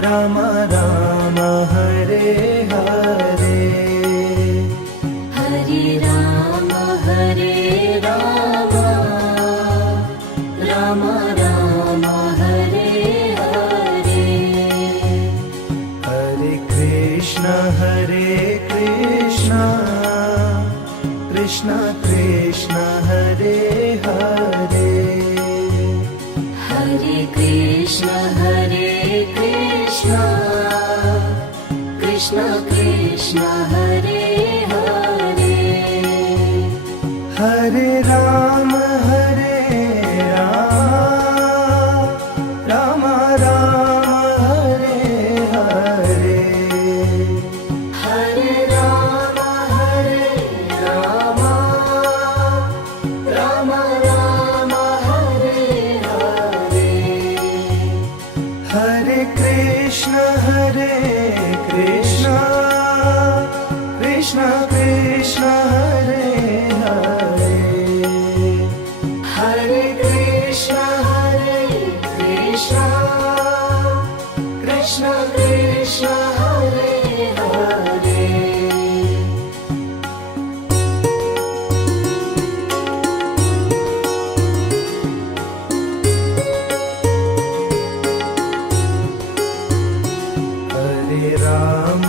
Ram Ram Hare Hare, Hare Ram Ram Ram Hare Hare. Hare Krishna Krishna Krishna Hare Hare, Hare Krishna Krishna Krishna Hare Hare. Hare Ram Ram Ram Hare Hare, Hare Ram Ram Ram Hare Hare. Hare Krishna Krishna Krishna Hare Hare, Hare Krishna Krishna Krishna Hare Hare. Hare Ram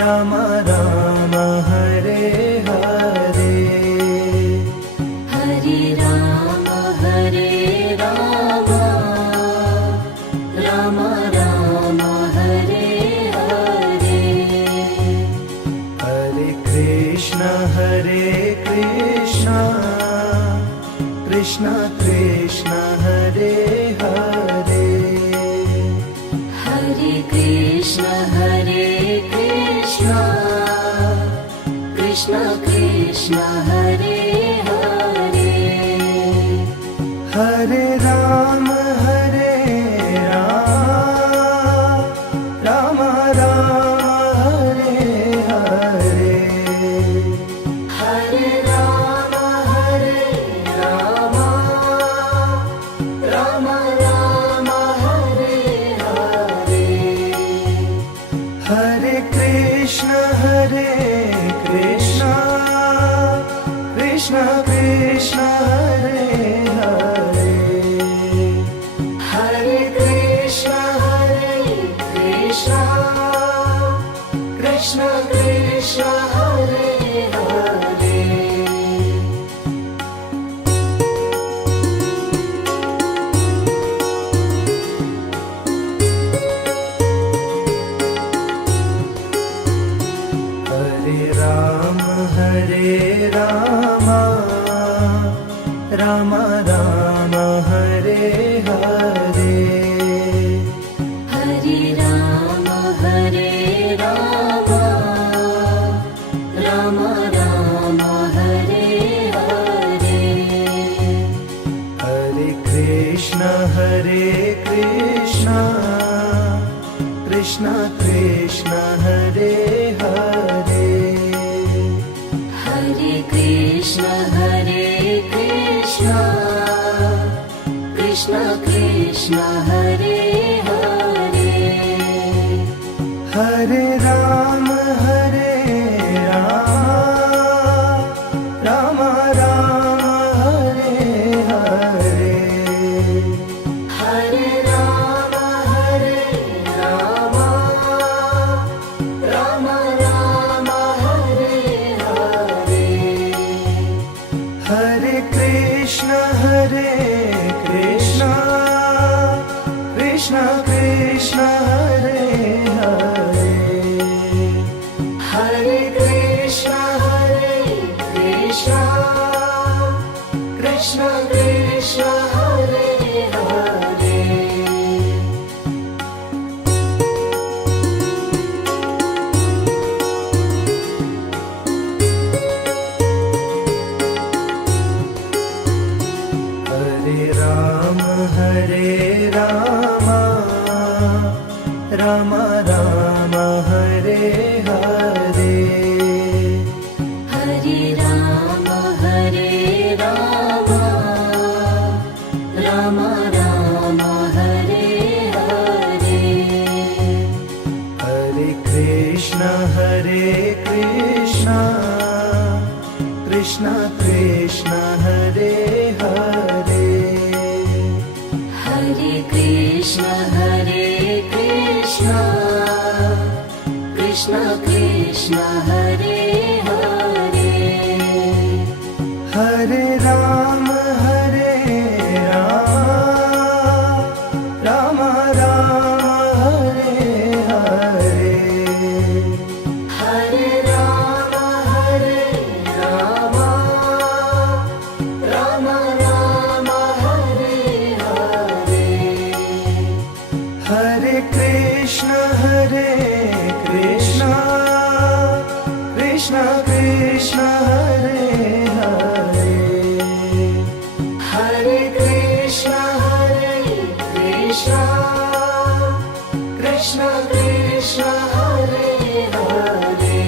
Ram Ram Hare Hare, Hare Ram Ram Ram Hare Hare. Hare Krishna Krishna Krishna Hare Hare, Hare Krishna Krishna Krishna Hare Hare. Hare Ram Ram Ram Hare Hare, Hare Ram Ram Ram Hare Hare. Hare Krishna Krishna Krishna Hare Hare, Hare Krishna Krishna Krishna Hare Hare. Hare Ram Ram Ram Hare Hare, Hare Ram Ram Ram Hare Hare. Hare Krishna Krishna Krishna Hare Hare, Hare Krishna Krishna Krishna Hare Hare. Hare Ram Ram Ram Hare Hare, Hare Ram Ram Ram Hare Hare. Hare Krishna Krishna Krishna Hare Hare, Hare Krishna Krishna Krishna Hare Hare. Hare Ram Ram Ram Hare Hare, Hare Ram Ram Ram Hare Hare Hare Krishna Krishna Krishna Hare Hare Hare Krishna Krishna Krishna Hare Hare Hare Ram Ram Ram Hare Hare Hare Ram Ram Ram Hare Hare Hare Krishna Krishna Krishna Hare Hare Hare Krishna Krishna Krishna Hare Hare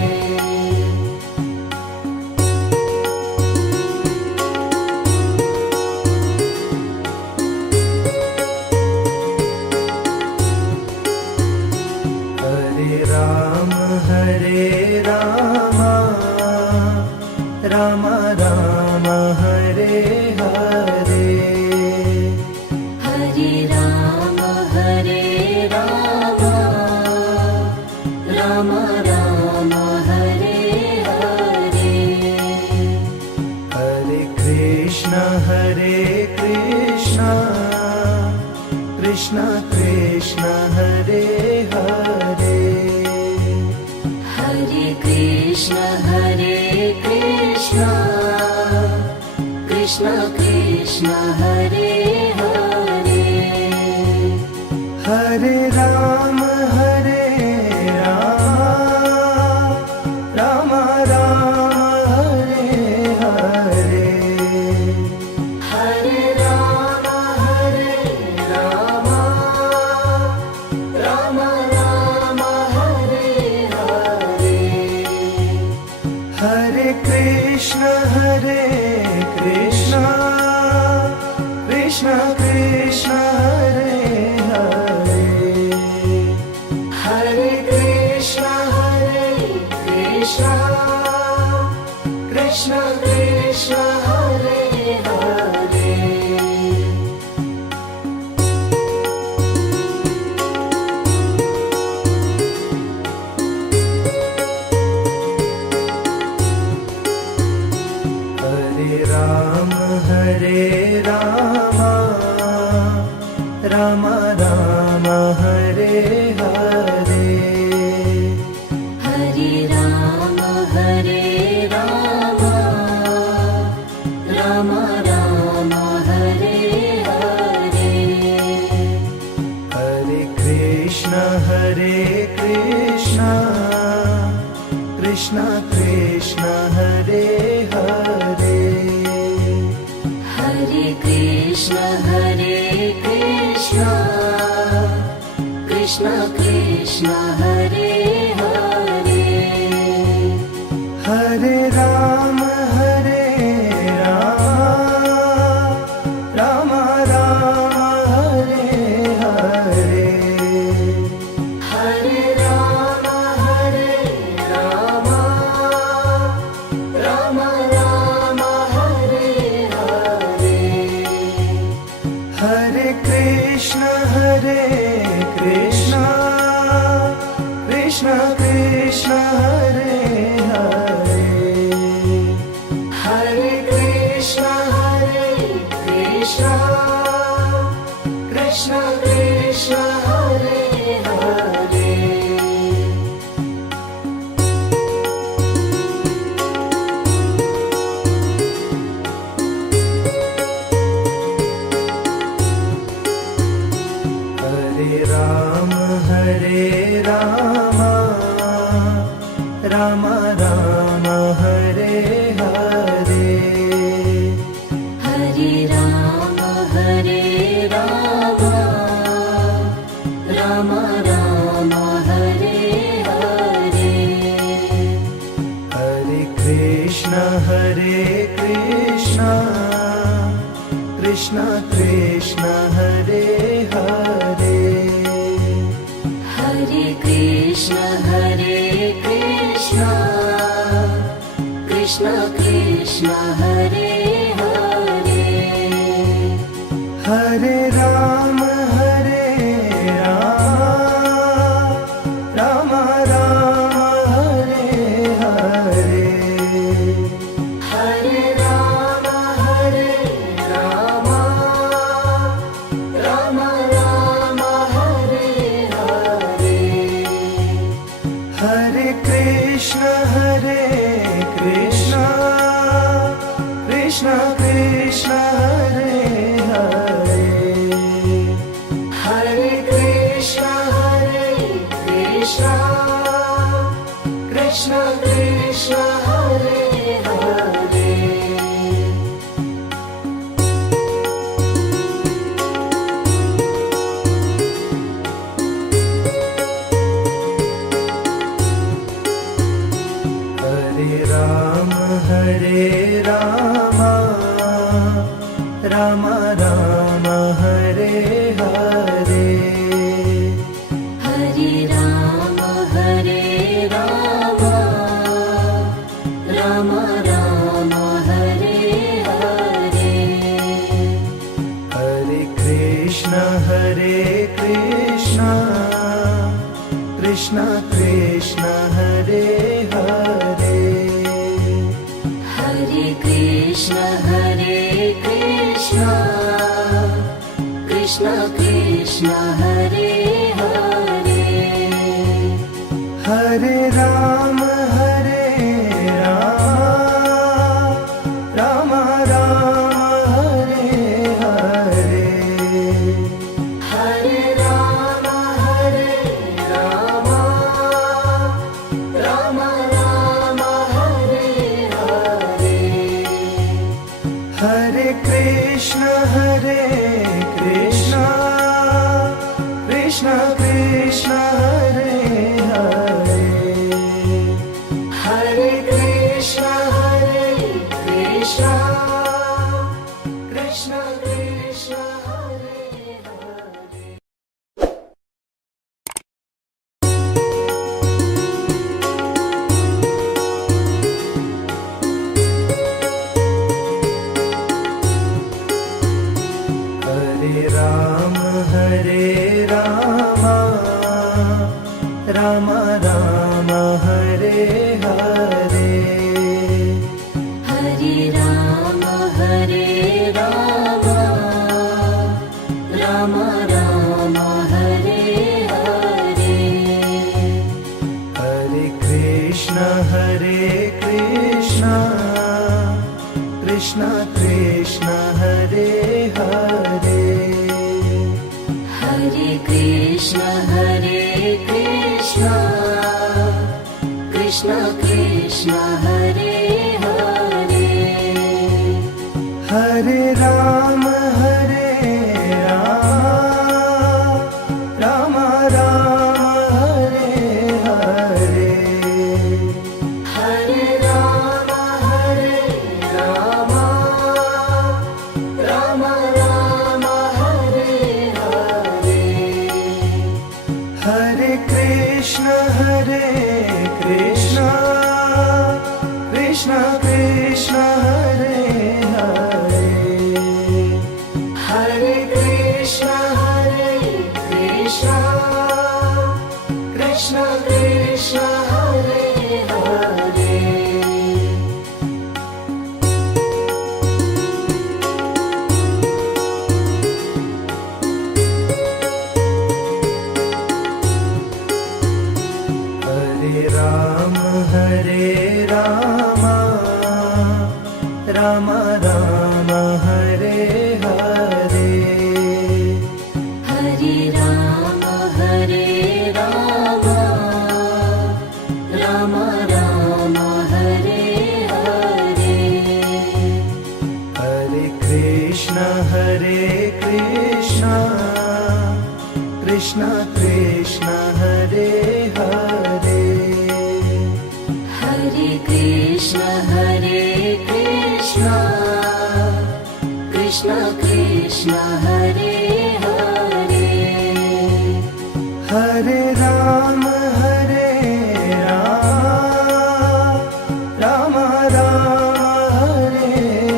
Hare Ram Ram Ram Hare Hare Hare Ram Ram Ram Hare Hare Hare Krishna Krishna Krishna Hare Hare Hare Krishna Krishna Krishna Hare Hare Hare Ram Ram Ram Hare Hare Hare Ram Ram Ram Hare Hare Hare Krishna Krishna Krishna Hare Hare Hare Krishna Krishna Krishna Hare Hare Hare Ram Ram Ram Hare Hare Hare Ram Ram Ram Hare Hare Hare Krishna Krishna Hare Hare Hare Krishna Krishna Hare Hare Hare Ram Ram Ram Hare Hare Hare Ram Ram Ram Hare Hare Hare Krishna Krishna Krishna Hare Hare Hare Krishna Krishna Krishna Hare Hare Hare Ram Ram Ram Hare Hare Hare Ram Ram Ram Hare Hare Hare Krishna Krishna Krishna Hare Hare Hare Krishna Hare Krishna Krishna Krishna Hare Hare Hare Rama Rama Rama Hare Hare Hare Rama Rama Rama Hare Hare Hare Krishna Krishna Krishna Hare Hare Hare Krishna Krishna Krishna Hare Hare Hare Rama Rama Rama Hare Hare Hare Rama Rama Rama Hare Hare Hare Krishna Krishna Krishna Hare Hare Hare Krishna Krishna Krishna Hare Hare Hare Rama Rama Rama Hare Hare Hare Rama Rama Rama Hare Hare Hare Krishna Krishna Krishna Hare Hare Hare Krishna Krishna Krishna Hare Hare Hare Rama Rama Rama Hare Hare Hare Rama Rama Rama Hare Hare Hare Krishna Krishna Krishna Hare Hare Hare Krishna Krishna Hare Hare Hare Rama Rama Rama Hare Hare Hare Rama Rama Rama Hare Hare Hare Krishna Krishna Hare Hare Hare Krishna Krishna Hare Hare Hare Rama Rama Rama Hare Hare Hare Rama Rama Rama Hare Hare Hare Krishna Krishna Hare Hare Hare Krishna Krishna Krishna Krishna Hare Hare Hare Ram Ram Ram Hare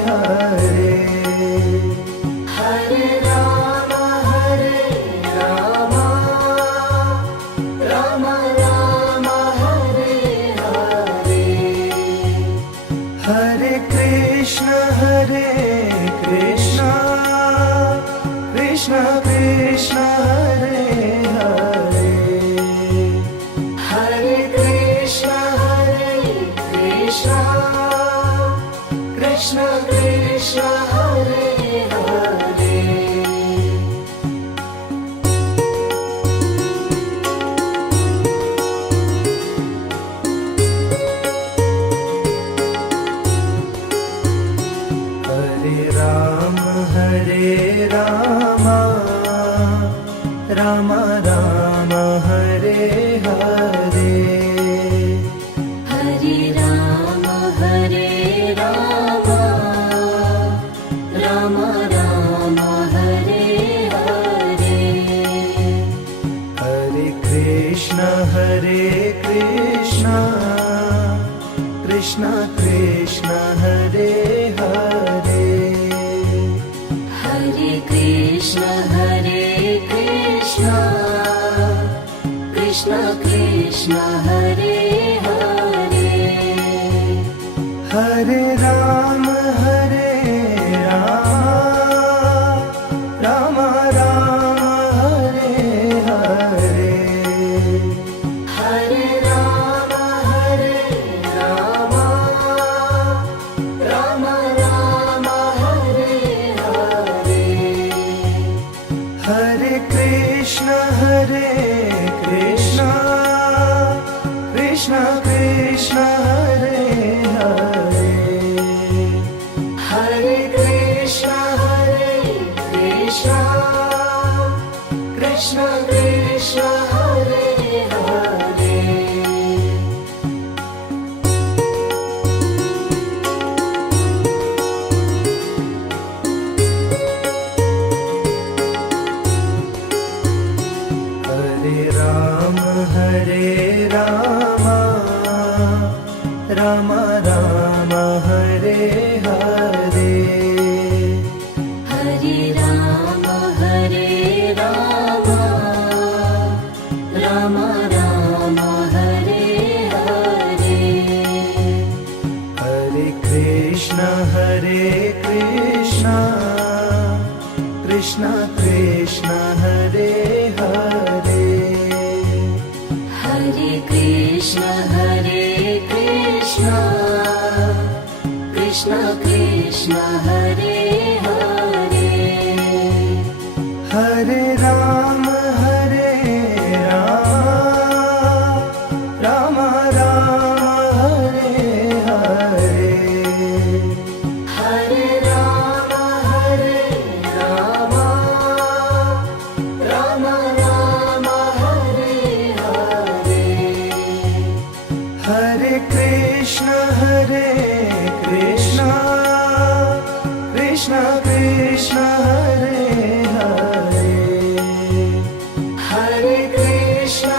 Hare Hare Ram Ram Ram Ram Hare Hare Hare Krishna Krishna Krishna Hare Hare Hare Krishna Krishna Krishna Hare Hare Hare Ram Ram Ram Hare Hare Hare Ram Ram Ram Hare Hare Hare Krishna Krishna Krishna Hare Hare Hare Krishna Krishna Krishna Hare Hare Hare Ram Ram Ram Hare Hare Hare Ram Ram Ram Hare Hare Hare Krishna Krishna Krishna Hare Hare Hare Krishna Krishna Krishna Hare Hare Hare Ram Ram Ram Hare Hare Hare Ram Ram Ram Hare Hare Hare Krishna Krishna Krishna Hare Hare Hare Krishna Krishna Krishna Hare Hare Hare Ram Ram Ram Hare Hare Hare Ram Ram Ram Hare Hare Hare Krishna Krishna Krishna Hare Hare Hare Krishna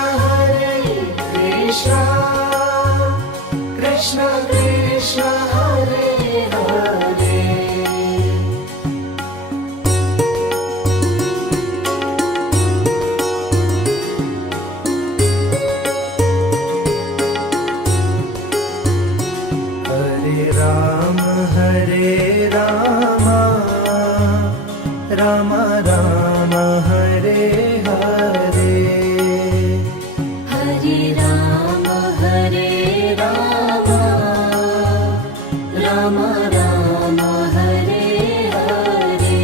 Krishna Krishna Hare Hare Hare Ram Ram Ram Hare Hare Hare Ram Ram Ram Hare Hare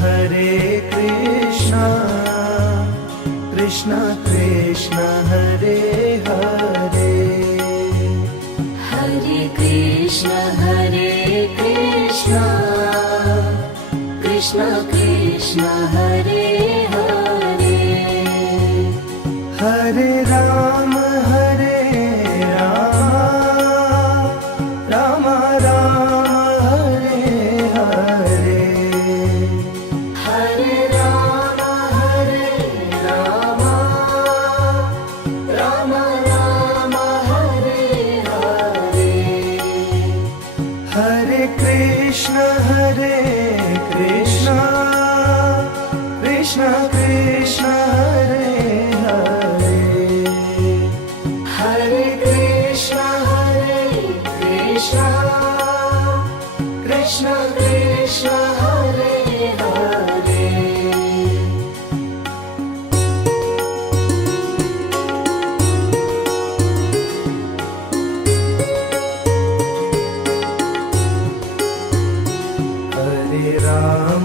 Hare Krishna Krishna Krishna Hare Hare Hare Krishna Krishna Krishna Hare Hare Hare Ram Ram Ram Hare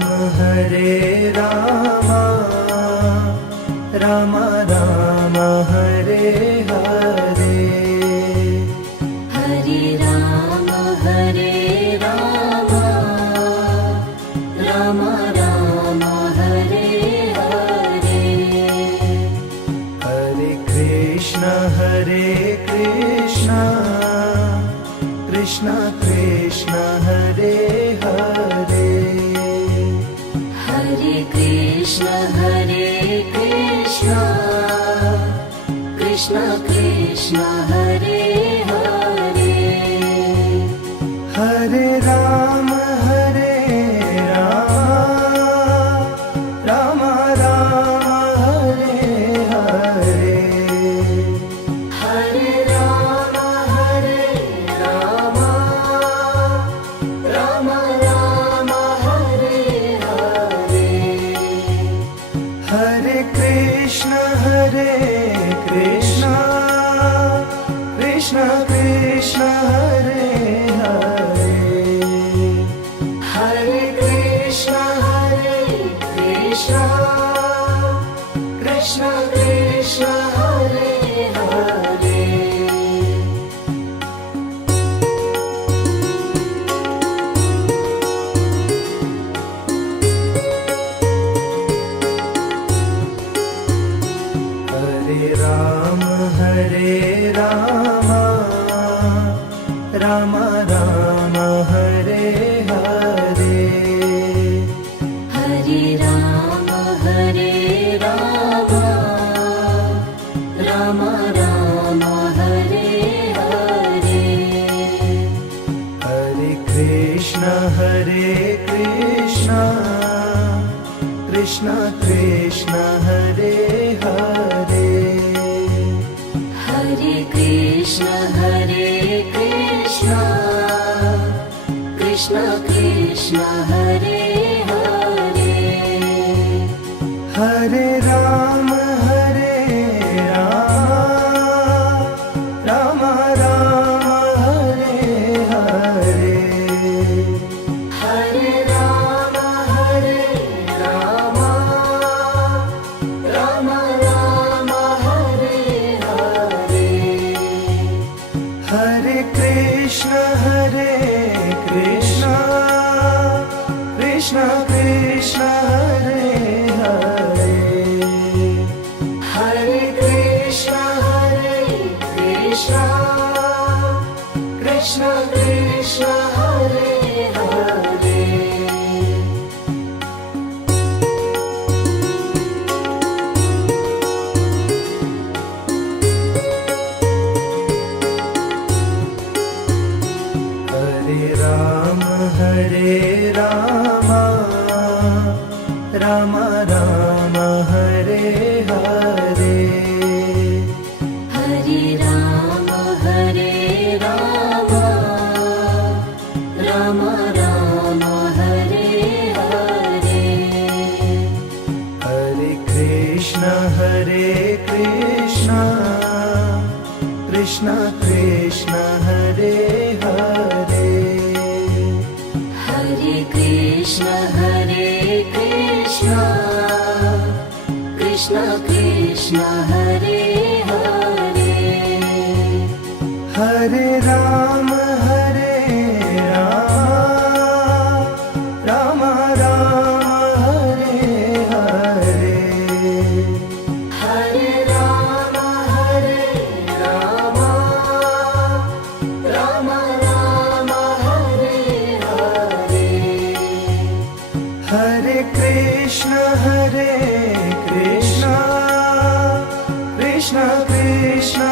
Hare Ram Ram Ram Hare Hare Hare Ram Ram Ram Hare Hare Hare Krishna Krishna Krishna Hare Hare Hare Krishna Krishna Krishna Hare Hare Hare Ram Ram Ram Hare Hare Hare Ram Ram Ram Hare Hare Hare Krishna Krishna Krishna Hare Hare Hare Krishna Krishna Krishna Hare Hare Hare Ram Ram Ram Hare Hare Hare Ram Ram Ram Hare Hare Hare Krishna Krishna Krishna Hare Hare Hare Krishna Krishna Krishna Hare Hare Hare Ram Ram Ram Hare Hare Hare Ram Ram Ram Hare Hare Hare Krishna Krishna Krishna Hare Hare Hare Krishna Krishna Krishna Hare Hare Hare Ram Ram Ram Hare Hare Hare Ram Ram Ram Hare Hare Hare Krishna Krishna Krishna Hare Hare Hare Krishna Krishna Krishna Hare Hare Hare Ram Ram Ram Hare Hare Hare Ram Ram Ram Hare Hare Hare Krishna Krishna Krishna